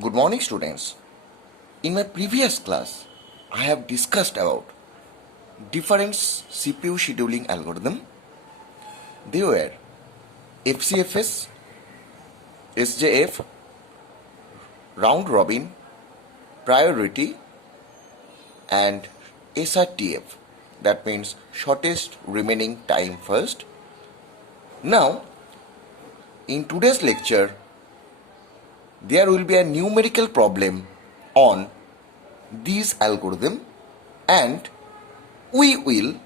Good morning, students. In my previous class, I have discussed about different CPU scheduling algorithm. They were FCFS, SJF, round robin, priority, and SRTF. That means shortest remaining time first. Now, in today's lecture, there will be a numerical problem on these algorithm and we will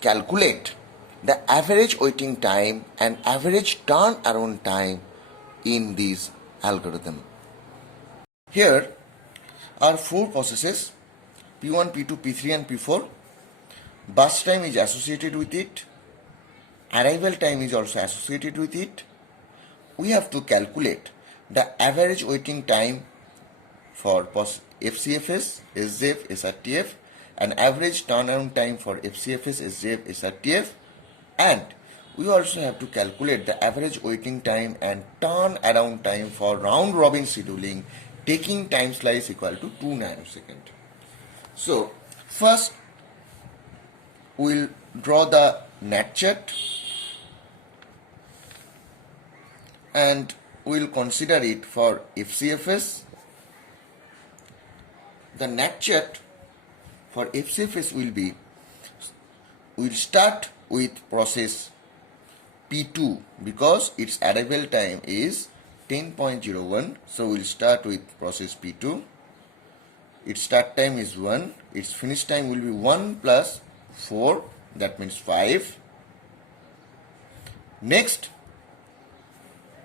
calculate the average waiting time and average turnaround time in this algorithm. Here are four processes P1, P2, P3 and P4. Bus time is associated with it. Arrival time is also associated with it. We have to calculate the average waiting time for FCFS, SJF, SRTF, and average turnaround time for FCFS, SJF, SRTF, and we also have to calculate the average waiting time and turnaround time for round robin scheduling, taking time slice equal to 2 nanoseconds. So first we'll draw the NAT chart and we'll consider it for FCFS. The NAT chart for FCFS we'll start with process P2 because its arrival time is 10.01. So we'll start with process P2. Its start time is 1. Its finish time will be 1 plus 4. That means 5. Next,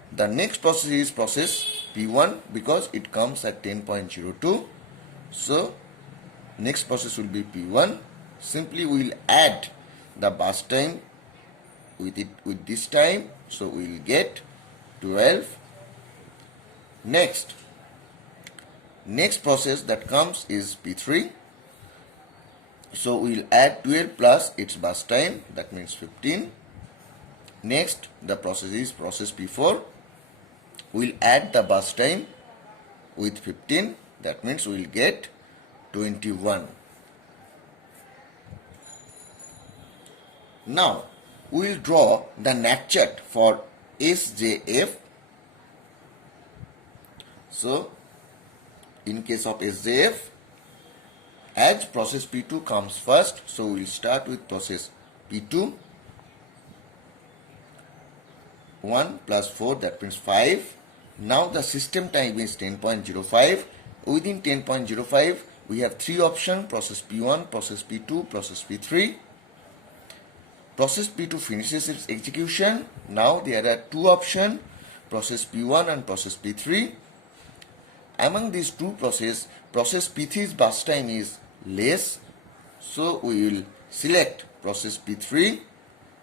the next process is process P1 because it comes at 10.02. So next process will be P1. Simply we will add the bus time with this time. So we will get 12. Next process that comes is P3. So we will add 12 plus its bus time. That means 15. Next the process is process P4. We will add the bus time with 15. That means we will get 21. Now we will draw the NAT chart for SJF. So in case of SJF, as process P2 comes first, so we will start with process P2. 1 plus 4, that means 5. Now the system time is 10.05. Within 10.05, we have three options: process P1, process P2, process P3. Process P2 finishes its execution. Now there are two options: process P1 and process P3. Among these two processes, process P3's bus time is less. So we will select process P3.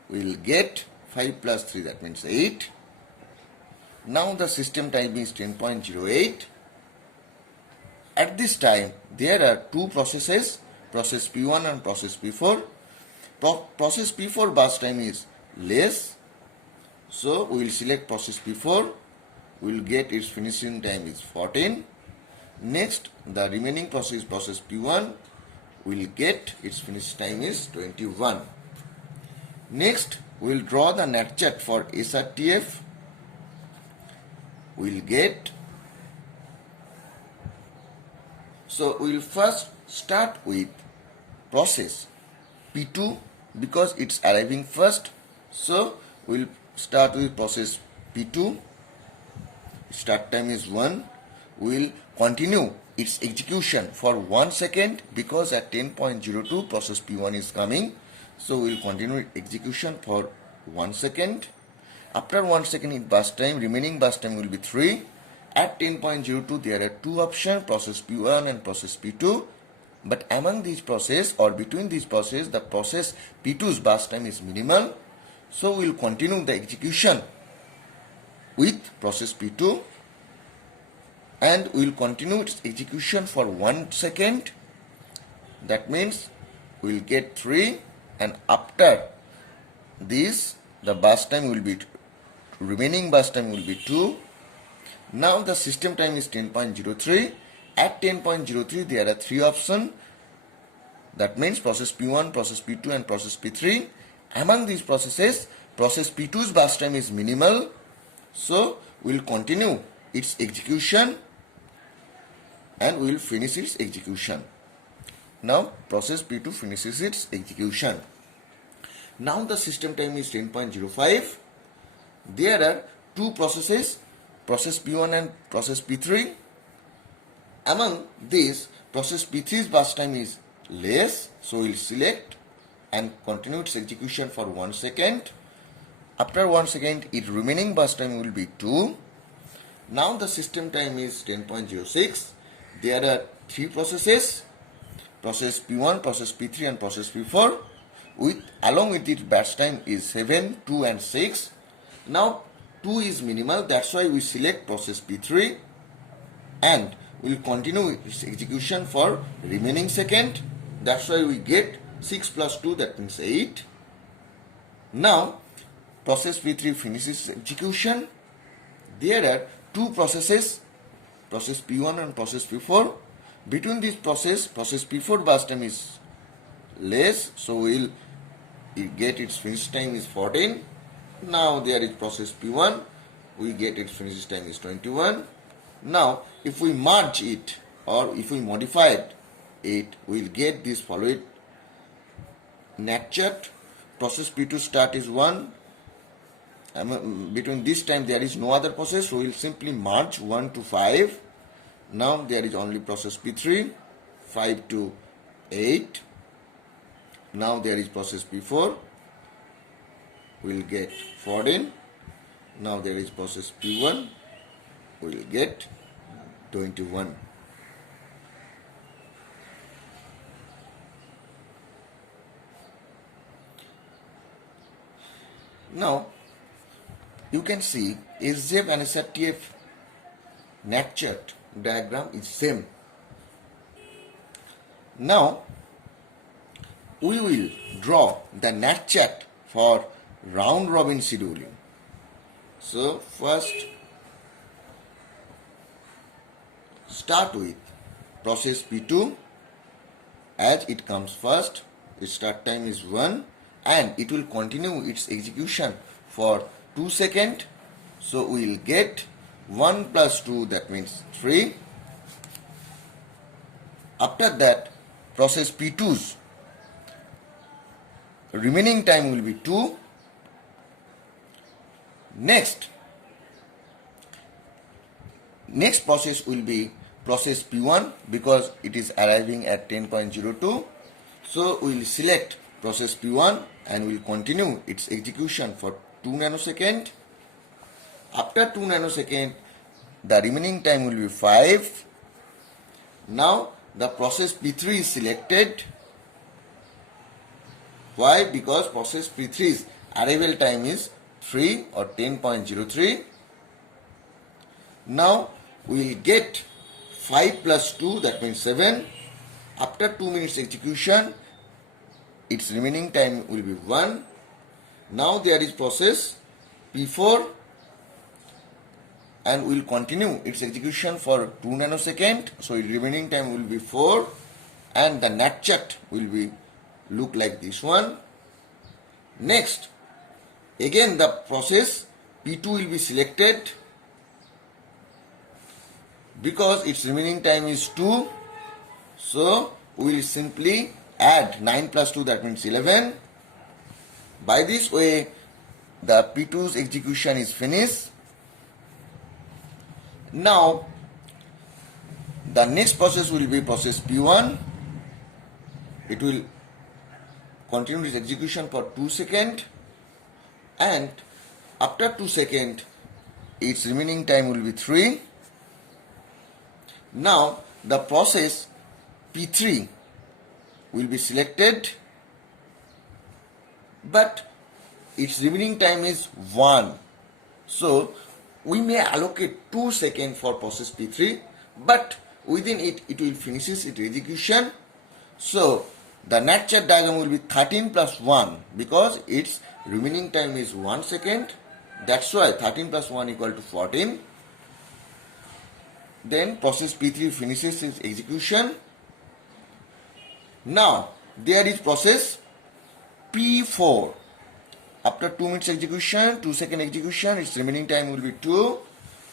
We will get 5 plus 3, that means 8. Now the system time is 10.08. At this time, there are two processes, process P1 and process P4. Process P4 bus time is less. So we will select process P4. We will get its finishing time is 14. Next, the remaining process P1. We will get its finish time is 21. Next, we will draw the NAT chart for SRTF. We will get. So we will first start with process P2 because it's arriving first. So we will start with process P2. Start time is 1. We will continue its execution for 1 second because at 10.02 process P1 is coming. So we will continue execution for 1 second. After 1 second its bus time, remaining bus time will be 3. At 10.02 there are two options, process P1 and process P2. But among these processes or between these processes, the process P2's bus time is minimal. So we will continue the execution with process P2 and we will continue its execution for 1 second. That means we will get 3, and after this the bus time will be remaining bus time will be 2. Now the system time is 10.03. At 10.03 there are three options. That means process P1, process P2 and process P3. Among these processes, process P2's burst time is minimal. So we will continue its execution and we will finish its execution. Now process P2 finishes its execution. Now the system time is 10.05. There are two processes, process P1 and process P3. Among these, process P3's burst time is less, so we will select and continue its execution for 1 second. After 1 second, its remaining burst time will be 2. Now the system time is 10.06. There are three processes, process P1, process P3 and process P4. Along with its burst time is 7, 2 and 6. Now 2 is minimal, that's why we select process P3 and we will continue its execution for remaining second. That's why we get 6 plus 2, that means 8. Now process P3 finishes execution. There are two processes, process P1 and process P4. Between these process P4 burst time is less, so we will get its finish time is 14. Now there is process P1, we get its finish time is 21. Now if we merge it or if we modify it, we will get this following NAT chart. Process P2 start is 1. Between this time there is no other process, so we will simply merge 1 to 5. Now there is only process P3, 5 to 8. Now there is process P4, we will get 14. Now there is process P1, we will get 21. Now you can see SJF and SRTF NAT chart diagram is same. Now we will draw the NAT chart for round robin scheduling. So first start with process P2, as it comes first. Its start time is 1 and it will continue its execution for 2 seconds. So we will get 1 plus 2, that means 3. After that, process P2's remaining time will be 2. Next process will be process P1 because it is arriving at 10.02. So we will select process P1 and we will continue its execution for 2 nanoseconds. After 2 nanoseconds, the remaining time will be 5. Now the process P3 is selected. Why? Because process P3's arrival time is 3 or 10.03. Now we will get 5 plus 2, that means 7. After 2 minutes execution, its remaining time will be 1. Now there is process P4 and we will continue its execution for 2 nanoseconds. So its remaining time will be 4 and the NAT chart will be look like this one. Next, again the process P2 will be selected because its remaining time is 2. So we will simply add 9 plus 2, that means 11. By this way, the P2's execution is finished. Now, the next process will be process P1. It will continue its execution for 2 seconds and after 2 seconds, its remaining time will be 3. Now, the process P3 will be selected, but its remaining time is 1. So we may allocate 2 seconds for process P3, but within it will finishes its execution. So the NAT chart diagram will be 13 plus 1 because its remaining time is 1 second. That's why 13 plus 1 equal to 14. Then process P3 finishes its execution. Now there is process P4. After 2 minutes execution, 2 second execution, its remaining time will be 2,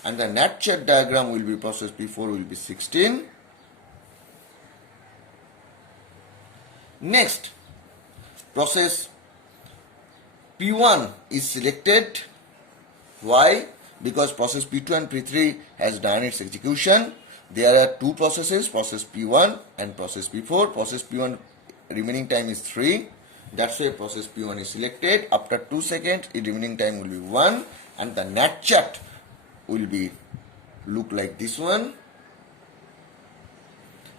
and the nat chart diagram will be process P4 will be 16. Next, process P1 is selected. Why? Because process P2 and P3 has done its execution. There are two processes, process P1 and process P4. Process P1 remaining time is 3. That's why process P1 is selected. After 2 seconds, its remaining time will be 1, and the nat chart will be look like this one.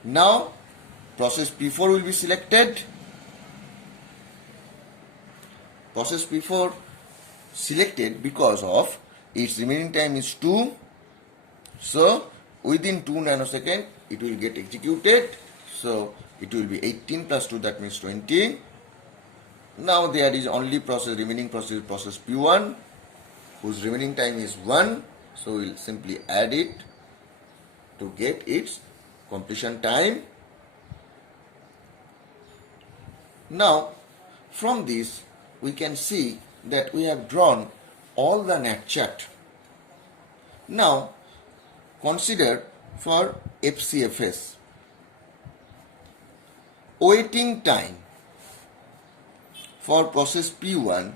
Now process P4 will be selected. Process P4 selected because of its remaining time is 2. So within 2 nanoseconds it will get executed. So it will be 18 plus 2, that means 20. Now there is only remaining process P1, whose remaining time is 1. So we'll simply add it to get its completion time. Now from this we can see that we have drawn all the nat chart. Now consider for FCFS. Waiting time for process P1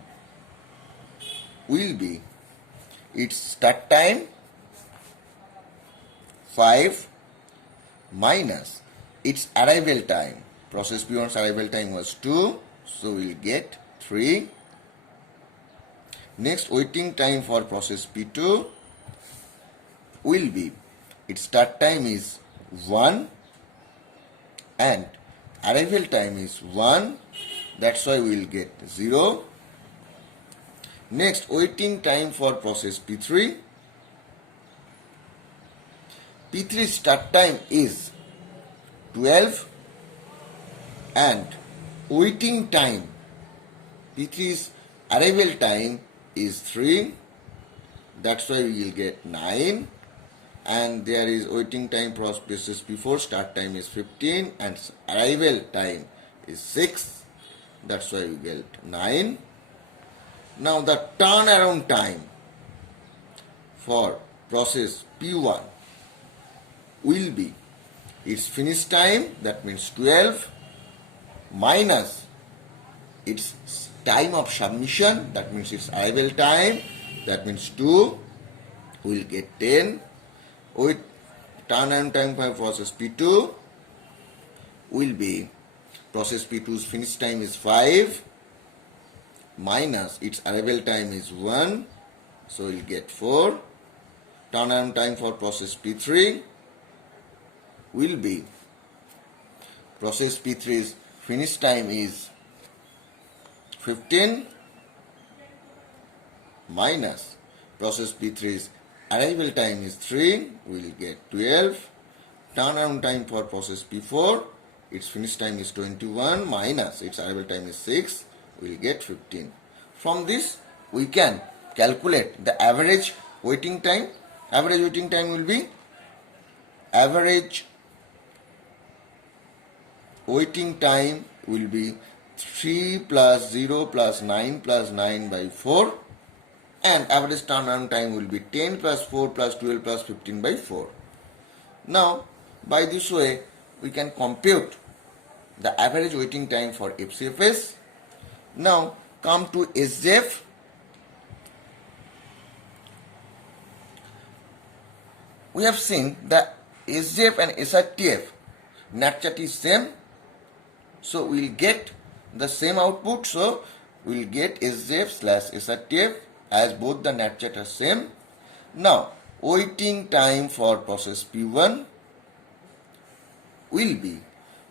will be its start time 5 minus its arrival time. Process P1's arrival time was 2, so we'll get 3. Next, waiting time for process P2 will be its start time is 1 and arrival time is 1. That's why we will get 0. Next, waiting time for process P3. P3 start time is 12 and waiting time, P3's arrival time is 3. That's why we will get 9. And there is waiting time process P4, start time is 15 and arrival time is 6. That's why we get 9. Now the turnaround time for process P1 will be its finish time, that means 12, minus its time of submission, that means its arrival time, that means 2, we will get 10. With turnaround time for process P2 will be process P2's finish time is 5 minus its arrival time is 1, so we'll get 4. Turnaround time for process P3 will be process P3's finish time is 15 minus process P3's arrival time is 3, we will get 12. Turnaround time for process P4, its finish time is 21 minus its arrival time is 6, we will get 15. From this we can calculate the average waiting time. Average waiting time will be average waiting time will be 3 plus 0 plus 9 plus 9 by 4, and average turnaround time will be 10 plus 4 plus 12 plus 15 by 4. Now by this way we can compute the average waiting time for FCFS. Now come to SJF. We have seen that SJF and SRTF nat chart is same, so we will get the same output. So we will get SJF slash SRTF as both the nat chart are same. Now waiting time for process P1 will be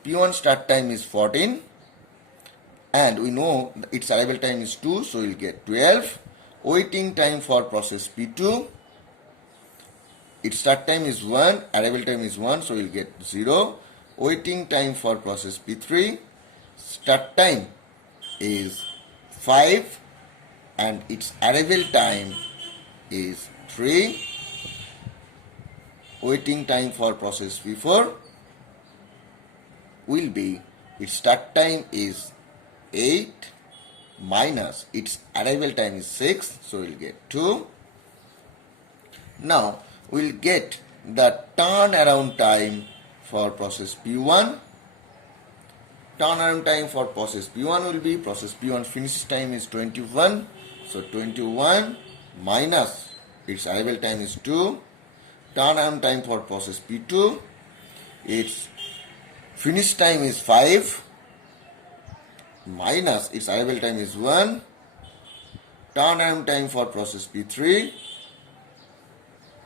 P1 start time is 14 and we know its arrival time is 2, so we will get 12. Waiting time for process P2, its start time is 1, arrival time is 1, so we will get 0. Waiting time for process P3, start time is 5 and its arrival time is 3. waiting time for process P4 will be, its start time is 8 minus its arrival time is 6, so we'll get 2. Now we'll get the turnaround time for process P1. Turnaround time for process P1 will be, process P1 finishes time is 21, so 21 minus its arrival time is 2. Turnaround time for process P2, its finish time is 5 minus its arrival time is 1. Turnaround time for process P3,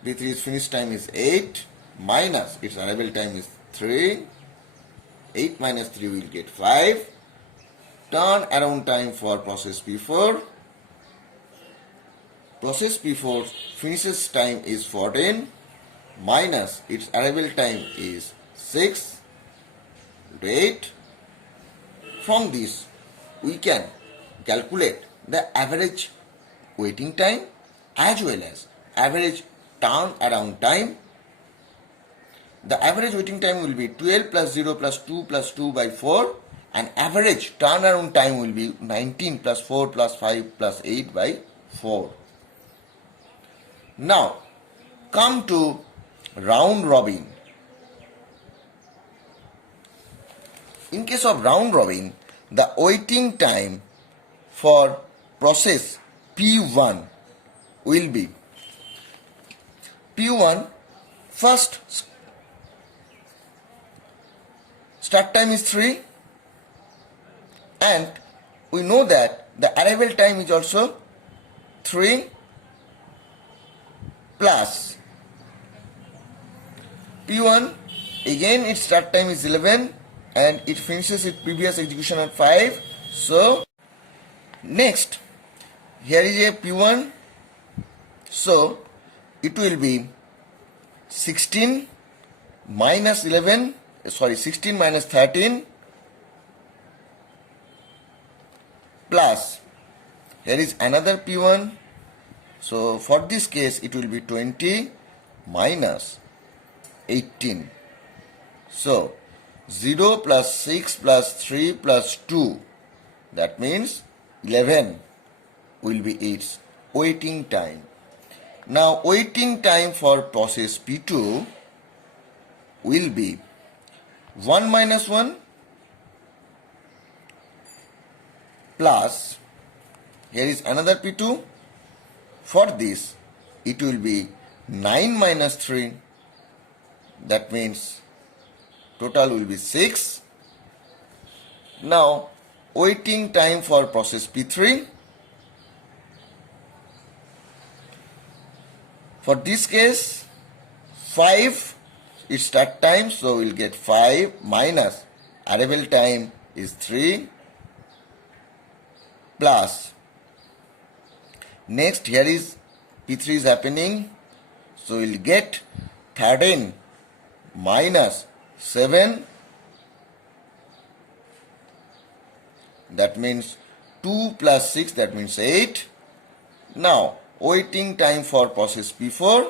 P3's finish time is 8 minus its arrival time is 3. 8 minus 3 will get 5. Turnaround time for process P4. Process P4's finishes time is 14 minus its arrival time is 6 to 8. From this we can calculate the average waiting time as well as average turnaround time. The average waiting time will be 12 plus 0 plus 2 plus 2 by 4, and average turnaround time will be 19 plus 4 plus 5 plus 8 by 4. Now come to round robin. In case of round robin, the waiting time for process P1 will be, P1 first start time is 3, and we know that the arrival time is also 3 plus P1, again its start time is 11 and it finishes its previous execution at 5. So next here is a P1, so it will be 16 minus 16 minus 13 plus, here is another P1, so for this case it will be 20 minus 18, so 0 plus 6 plus 3 plus 2, that means 11 will be its waiting time. Now waiting time for process P2 will be 1 minus 1 plus, here is another P2, for this it will be 9 minus 3, that means total will be 6. Now waiting time for process P3, for this case 5 its start time, so we'll get 5 minus arrival time is 3 plus, next here is P3 is happening, so we'll get 13 minus 7, that means 2 plus 6, that means 8. Now waiting time for process P4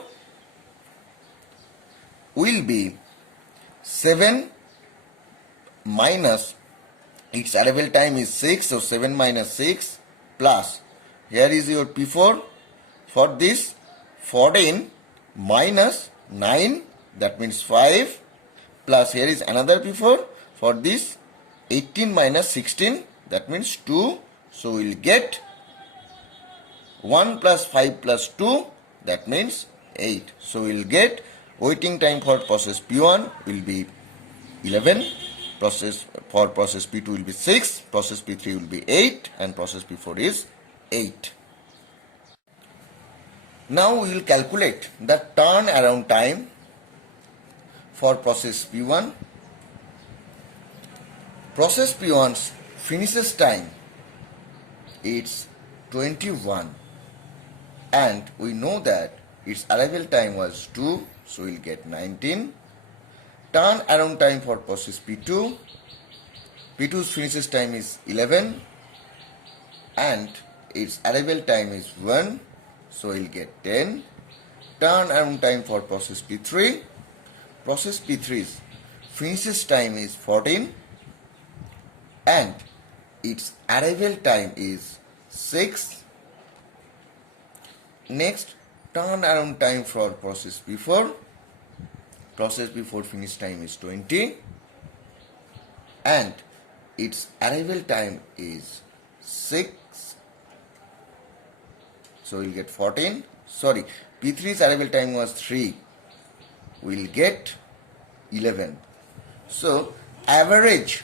will be 7 minus its arrival time is 6, so 7 minus 6 plus, here is your P4, for this 14 minus 9, that means 5 plus, here is another P4, for this 18 minus 16, that means 2, so we'll get 1 plus 5 plus 2, that means 8. So we'll get waiting time for process P1 will be 11, process P2 will be 6, process P3 will be 8, and process P4 is 8. Now we will calculate the turnaround time for process P1. Process P1's finishes time is 21, and we know that its arrival time was 2, so we'll get 19. Turnaround time for process P2, P2's finishes time is 11 and its arrival time is 1, so we'll get 10. Turnaround time for process P3, process P3's finishes time is 14 and its arrival time is 6. Next, turnaround time for process P4. Process P4 finish time is 20 and its arrival time is 6. So we'll get 14. Sorry, P3's arrival time was 3. We'll get 11. So average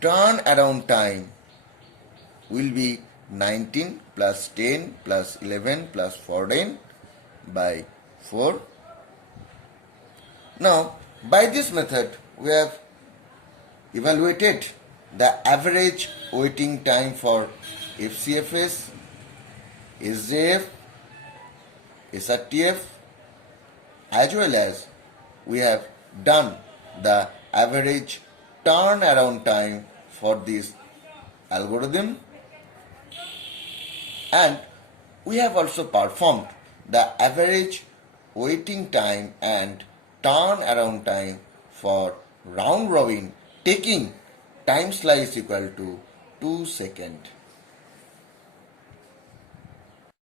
turnaround time will be 19 plus 10 plus 11 plus 14 by 4. Now, by this method, we have evaluated the average waiting time for FCFS, SJF, SRTF, as well as we have done the average turnaround time for this algorithm, and we have also performed the average waiting time and turnaround time for round robin taking time slice equal to 2 seconds.